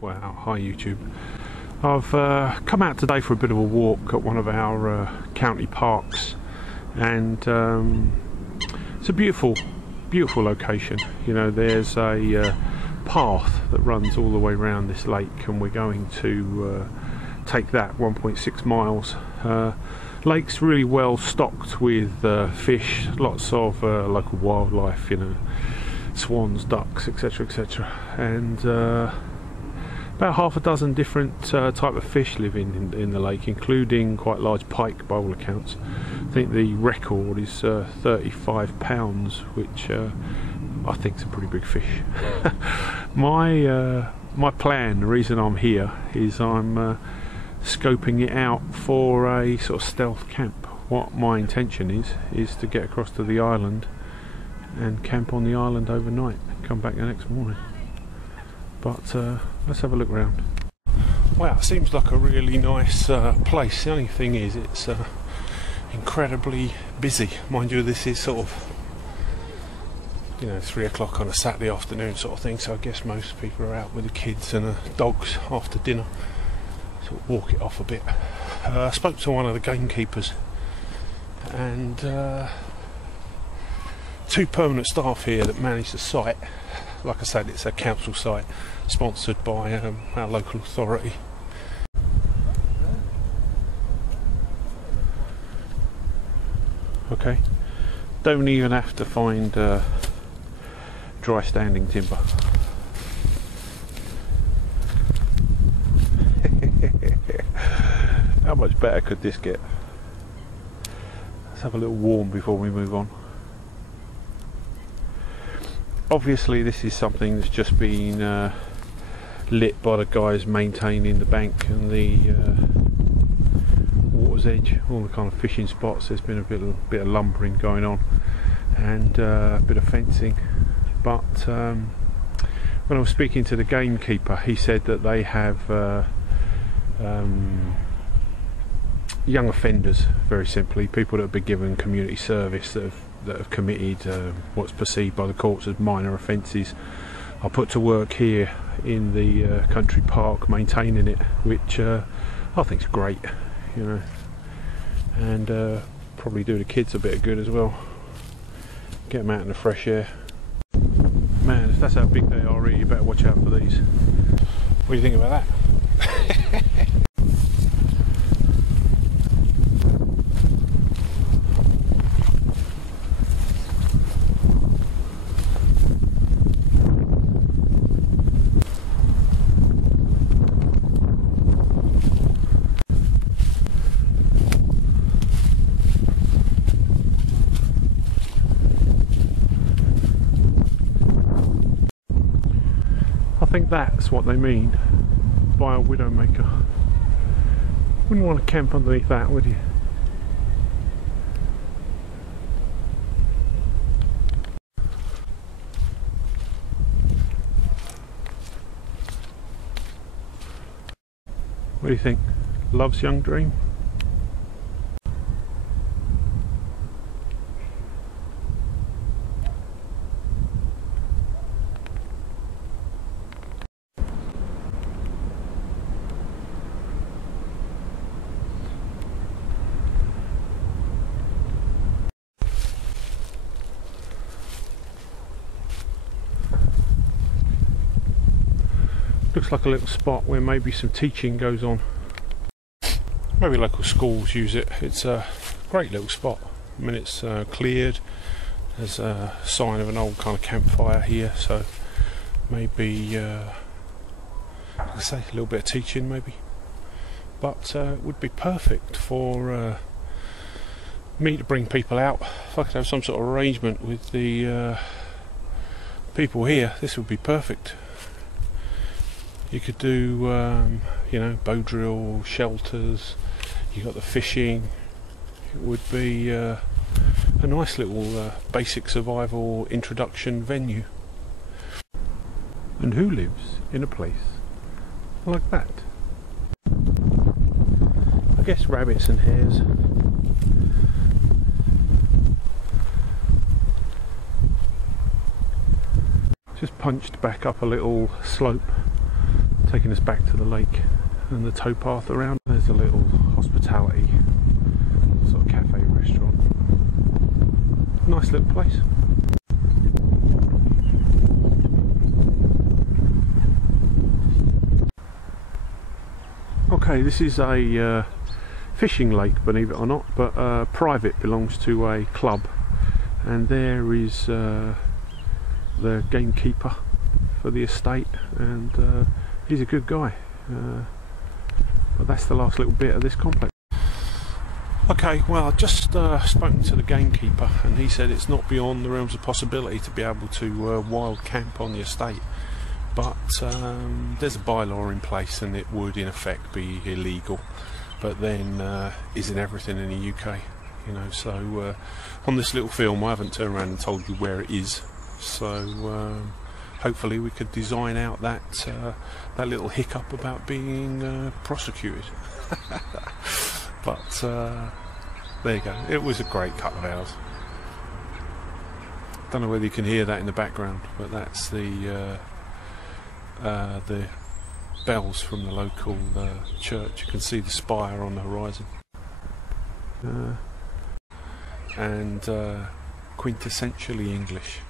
Wow, hi YouTube. I've come out today for a bit of a walk at one of our county parks, and it's a beautiful location. You know, there's a path that runs all the way around this lake, and we're going to take that 1.6 miles. Lake's really well stocked with fish, lots of local wildlife, you know, swans, ducks, etc, etc, and about half a dozen different type of fish live in the lake, including quite large pike by all accounts. I think the record is 35 pounds, which I think is a pretty big fish. My plan, the reason I'm here, is I'm scoping it out for a sort of stealth camp. What my intention is to get across to the island and camp on the island overnight, come back the next morning. But let's have a look around. Wow, it seems like a really nice place. The only thing is it's incredibly busy. Mind you, this is sort of, you know, 3 o'clock on a Saturday afternoon sort of thing, so I guess most people are out with the kids and the dogs after dinner. Sort of walk it off a bit. I spoke to one of the gamekeepers, and 2 permanent staff here that manage the site. Like I said, it's a council site sponsored by our local authority. Okay, don't even have to find dry standing timber. How much better could this get? Let's have a little warm before we move on. Obviously this is something that's just been lit by the guys maintaining the bank and the water's edge, all the kind of fishing spots. There's been a bit of lumbering going on, and a bit of fencing, but when I was speaking to the gamekeeper, he said that they have young offenders, very simply, people that have been given community service that have committed what's perceived by the courts as minor offences, are put to work here in the country park maintaining it, which I think is great, you know, and probably do the kids a bit of good as well, get them out in the fresh air. Man, if that's how big they are here, you better watch out for these. What do you think about that? I think that's what they mean by a widowmaker. Wouldn't want to camp underneath that, would you? What do you think? Love's young dream? Looks like a little spot where maybe some teaching goes on. Maybe local schools use it. It's a great little spot. I mean, it's cleared. There's a sign of an old kind of campfire here, so maybe like I say, a little bit of teaching maybe. But it would be perfect for me to bring people out. If I could have some sort of arrangement with the people here, this would be perfect. You could do, you know, bow drill, shelters, you got the fishing. It would be a nice little basic survival introduction venue. And who lives in a place like that? I guess rabbits and hares. Just punched back up a little slope taking us back to the lake and the towpath around. There's a little hospitality sort of cafe restaurant. Nice little place. Okay, this is a fishing lake, believe it or not, but private, belongs to a club, and there is the gamekeeper for the estate, and he's a good guy, but that's the last little bit of this complex. Okay, well, I just spoken to the gamekeeper, and he said it's not beyond the realms of possibility to be able to wild camp on the estate, but there's a bylaw in place and it would in effect be illegal. But then isn't everything in the UK, you know, so on this little film I haven't turned around and told you where it is, so hopefully we could design out that that little hiccup about being prosecuted. But there you go, it was a great couple of hours. Don't know whether you can hear that in the background, but that's the bells from the local church. You can see the spire on the horizon, and quintessentially English.